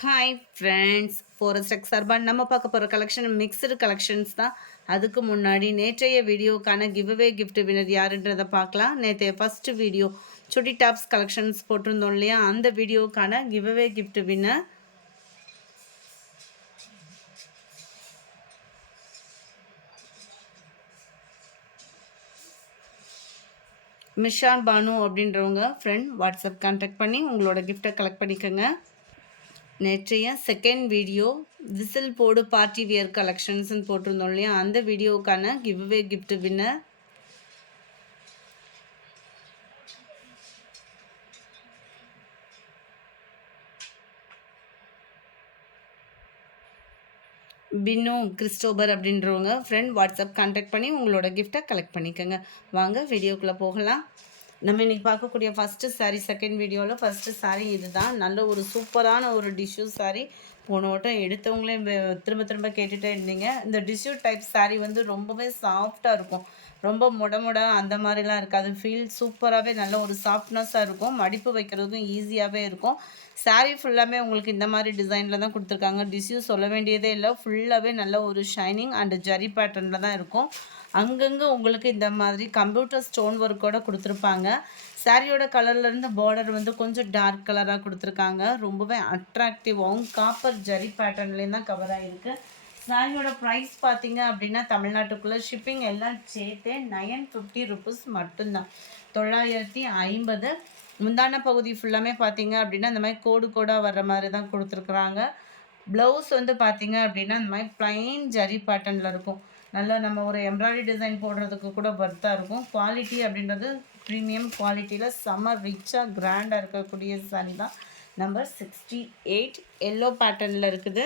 Hi friends, forest tech சார்பாக நம்ம பார்க்க போகிற கலெக்ஷன் மிக்சடு கலெக்ஷன்ஸ் தான். அதுக்கு முன்னாடி நேற்றைய வீடியோக்கான கிவ்அவே கிஃப்ட் வினர் யாருன்றதை பார்க்கலாம். நேற்றைய ஃபஸ்ட்டு வீடியோ சுடி டாப்ஸ் கலெக்ஷன்ஸ் போட்டிருந்தோம் இல்லையா, அந்த வீடியோக்கான கிவ்அவே கிஃப்ட் வினர் மிஷான் பானு அப்படின்றவங்க ஃப்ரெண்ட் வாட்ஸ்அப் கான்டாக்ட் பண்ணி உங்களோட கிஃப்ட்டை கலெக்ட் பண்ணிக்கோங்க. நேற்றைய செகண்ட் வீடியோ விசில் போடு பார்ட்டி வியர் கலெக்ஷன்ஸ்னு போட்டிருந்தோம் இல்லையா, அந்த வீடியோக்கான கிவ்அவே கிஃப்ட் வின்னர் பின்னு கிறிஸ்டோபர் அப்படின்றவங்க ஃப்ரெண்ட் வாட்ஸ்அப் கான்டாக்ட் பண்ணி உங்களோட கிஃப்ட்டை கலெக்ட் பண்ணிக்கோங்க. வாங்க வீடியோக்குள்ளே போகலாம். நம்ம இன்றைக்கி பார்க்கக்கூடிய ஃபஸ்ட்டு சாரீ, செகண்ட் வீடியோவில் ஃபஸ்ட்டு சாரீ இது தான். நல்ல ஒரு சூப்பரான ஒரு டிஷ்யூ சாரீ. போன வட்டம் எடுத்தவங்களே திரும்ப திரும்ப கேட்டுகிட்டே இருந்தீங்க. இந்த டிஷ்யூ டைப் சாரீ வந்து ரொம்பவே சாஃப்டாக இருக்கும். ரொம்ப முட அந்த மாதிரிலாம் இருக்காது. ஃபீல் சூப்பராகவே நல்ல ஒரு சாஃப்ட்னஸாக இருக்கும். மடிப்பு வைக்கிறதுக்கும் ஈஸியாகவே இருக்கும். சாரீ ஃபுல்லாமே உங்களுக்கு இந்த மாதிரி டிசைனில் தான் கொடுத்துருக்காங்க. டிஷ்யூ சொல்ல வேண்டியதே இல்லை. ஃபுல்லாகவே நல்ல ஒரு ஷைனிங் அண்ட் ஜரி பேட்டர்னில் தான் இருக்கும். அங்கங்கே உங்களுக்கு இந்த மாதிரி கம்ப்யூட்டர் ஸ்டோன் ஒர்க்கோட கொடுத்துருப்பாங்க. சாரியோட கலர்லேருந்து பார்டர் வந்து கொஞ்சம் டார்க் கலராக கொடுத்துருக்காங்க. ரொம்பவே அட்ராக்டிவாகவும் காப்பர் ஜரி பேட்டர்ன்லேயும் தான் கவர் ஆகிருக்கு. சாரியோட ப்ரைஸ் பார்த்தீங்க அப்படின்னா தமிழ்நாட்டுக்குள்ளே ஷிப்பிங் எல்லாம் சேர்த்து 950 ருபீஸ் மட்டும்தான். 950. முந்தான பகுதி ஃபுல்லாமே பார்த்தீங்க அப்படின்னா இந்த மாதிரி கோடு கோடாக வர்ற மாதிரி தான் கொடுத்துருக்குறாங்க. ப்ளவுஸ் வந்து பார்த்தீங்க அப்படின்னா இந்த மாதிரி ப்ளைன் ஜரி பேட்டர்னில் இருக்கும். நல்லா நம்ம ஒரு எம்ப்ராய்டரி டிசைன் போடுறதுக்கு கூட ஒர்த்தாக இருக்கும். குவாலிட்டி அப்படின்றது ப்ரீமியம் குவாலிட்டியில் செம்ம ரிச்சாக கிராண்டாக இருக்கக்கூடிய சாரி தான். நம்பர் 68 எல்லோ பேட்டர்னில் இருக்குது.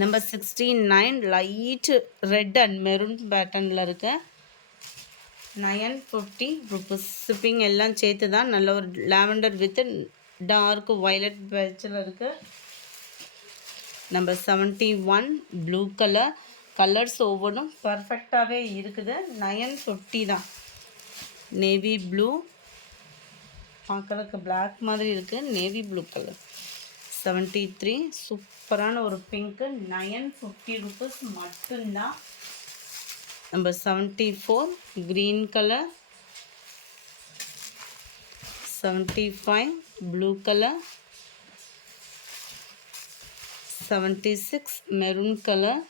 Number 69 light red and maroon பேட்டர்னில் இருக்குது. 950 ருபீஸ். ஷிப்பிங் எல்லாம் சேர்த்து தான். நல்ல ஒரு லாவெண்டர் வித் டார்க் வயலட் பேட்சில் இருக்குது. Number 71 blue colour. கலர்ஸ் ஒவ்வொன்றும் பர்ஃபெக்டாகவே இருக்குது. 950 தான். நேவி ப்ளூ பார்க்கறதுக்கு பிளாக் மாதிரி இருக்குது. Navy blue colour. 73 சூப்பரான ஒரு பிங்க்கு. 950 ருபீஸ் மட்டும்தான். Number 74 green colour. 75 blue colour. 76 maroon colour.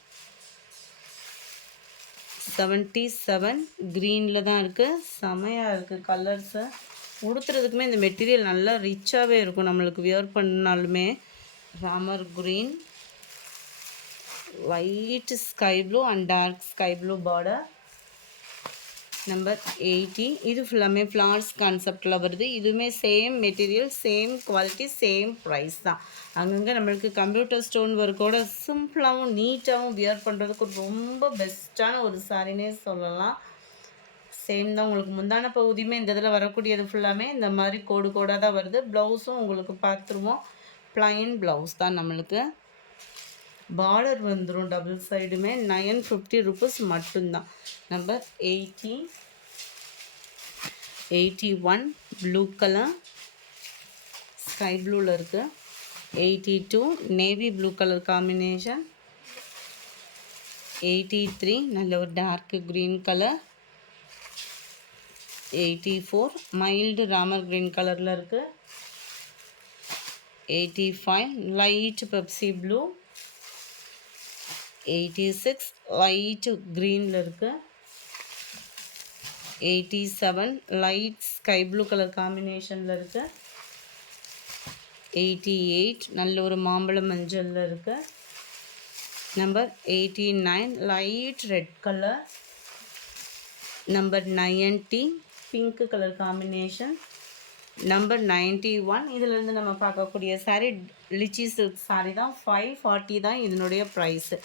77 க்ரீனில் தான் இருக்குது. செமையாக இருக்குது கலர்ஸு. உடுத்துறதுக்குமே இந்த மெட்டீரியல் நல்லா ரிச்சாகவே இருக்கும். நம்மளுக்கு வியர் பண்ணாலுமே. Ramar green, light sky blue and dark sky blue border. Number 80 இது ஃபுல்லாமே ஃப்ளார்ஸ் கான்செப்டில் வருது. இதுவுமே same material, same quality, same price தான். அங்கங்கே நம்மளுக்கு கம்ப்யூட்டர் ஸ்டோன் ஒர்க்கோட சிம்பிளாகவும் நீட்டாகவும் வியர் பண்ணுறதுக்கு ரொம்ப பெஸ்ட்டான ஒரு சாரினே சொல்லலாம். சேம் தான். உங்களுக்கு முந்தான பகுதியுமே இந்த இதில் வரக்கூடியது ஃபுல்லாமே இந்த மாதிரி கோடு கோடாக தான் வருது. ப்ளவுஸும் உங்களுக்கு பார்த்துருவோம். ப்ளைன் ப்ளவுஸ் தான் நம்மளுக்கு. பார்டர் வந்துடும் டபுள் சைடுமே. 950 ருபீஸ் மட்டும்தான். நம்பர் 80 81 ப்ளூ கலர், ஸ்கை ப்ளூவில் இருக்குது. 82 நேவி ப்ளூ கலர் காம்பினேஷன். 83 நல்ல ஒரு dark green colour. 84 mild Ramar green கலரில் இருக்குது. 85 லைட் பெப்சி ப்ளூ. 86 லைட் க்ரீனில் இருக்குது. 87 லைட் ஸ்கை ப்ளூ கலர் காம்பினேஷனில் இருக்குது. 88 நல்ல ஒரு மாம்பழம் மஞ்சளில் இருக்குது. Number 89 light red colour. Number 90 pink colour combination. Number 91 இதிலேருந்து நம்ம பார்க்கக்கூடிய சாரீ லிச்சி சில்க் சாரீ தான். 540 தான் இதனுடைய ப்ரைஸு.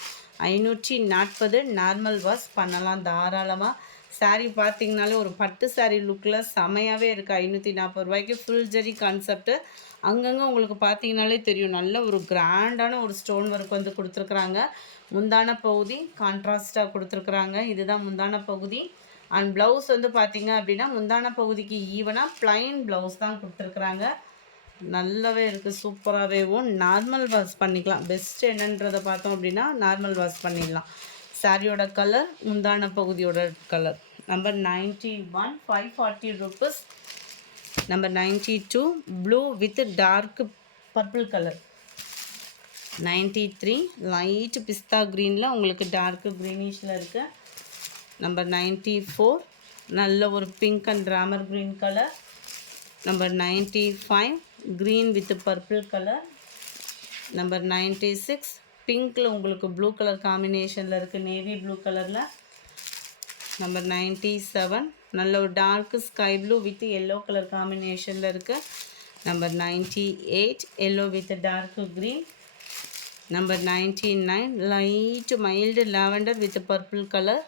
540 நார்மல் வாஷ் பண்ணலாம் தாராளமாக. சாரீ பார்த்திங்கனாலே ஒரு பட்டு சாரீ லுக்கில் செமையாகவே இருக்குது. 540 ரூபாய்க்கு ஃபுல் ஜரி கான்செப்ட்டு. அங்கங்கே உங்களுக்கு பார்த்தீங்கனாலே தெரியும் நல்ல ஒரு கிராண்டான ஒரு ஸ்டோன் ஒர்க் வந்து கொடுத்துருக்குறாங்க. முந்தான பகுதி கான்ட்ராஸ்ட்டாக கொடுத்துருக்குறாங்க. இதுதான் முந்தான பகுதி. அண்ட் ப்ளவுஸ் வந்து பார்த்திங்க அப்படின்னா முந்தான பகுதிக்கு ஈவனாக ப்ளைன் ப்ளவுஸ் தான் கொடுத்துருக்குறாங்க. நல்லாவே இருக்குது, சூப்பராகவேவும் நார்மல் வாஷ் பண்ணிக்கலாம். பெஸ்ட் என்னன்றதை பார்த்தோம் அப்படின்னா நார்மல் வாஷ் பண்ணிடலாம். சாரியோட கலர், முந்தான பகுதியோட colour. Number 91 540 rupees. Number 92 blue with dark purple colour. 93 light pista க்ரீனில் உங்களுக்கு டார்க் க்ரீனிஷில் இருக்குது. நம்பர் 94 நல்ல ஒரு pink and Ramar green colour. Number 95 green with purple colour. Number 96 பிங்க்கில் உங்களுக்கு ப்ளூ கலர் காம்பினேஷனில் இருக்குது, நேவி ப்ளூ கலரில். நம்பர் 97 நல்ல ஒரு dark sky blue with yellow colour காம்பினேஷனில் இருக்குது. Number 98 yellow with dark green. Number 99 light mild lavender with purple colour.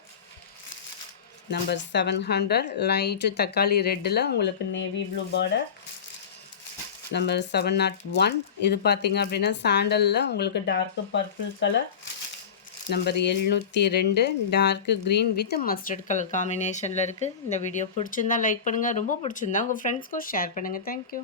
Number 700 light தக்காளி ரெட்டில் உங்களுக்கு நேவி ப்ளூ பார்டர். நம்பர் 701 இது பார்த்தீங்க அப்படின்னா சாண்டலில் உங்களுக்கு dark purple colour. Number 702 dark green with mustard colour காம்பினேஷனில் இருக்குது. இந்த வீடியோ பிடிச்சிருந்தா லைக் பண்ணுங்கள், ரொம்ப பிடிச்சிருந்தா உங்கள் ஃப்ரெண்ட்ஸ்க்கும் ஷேர் பண்ணுங்கள். தேங்க்யூ.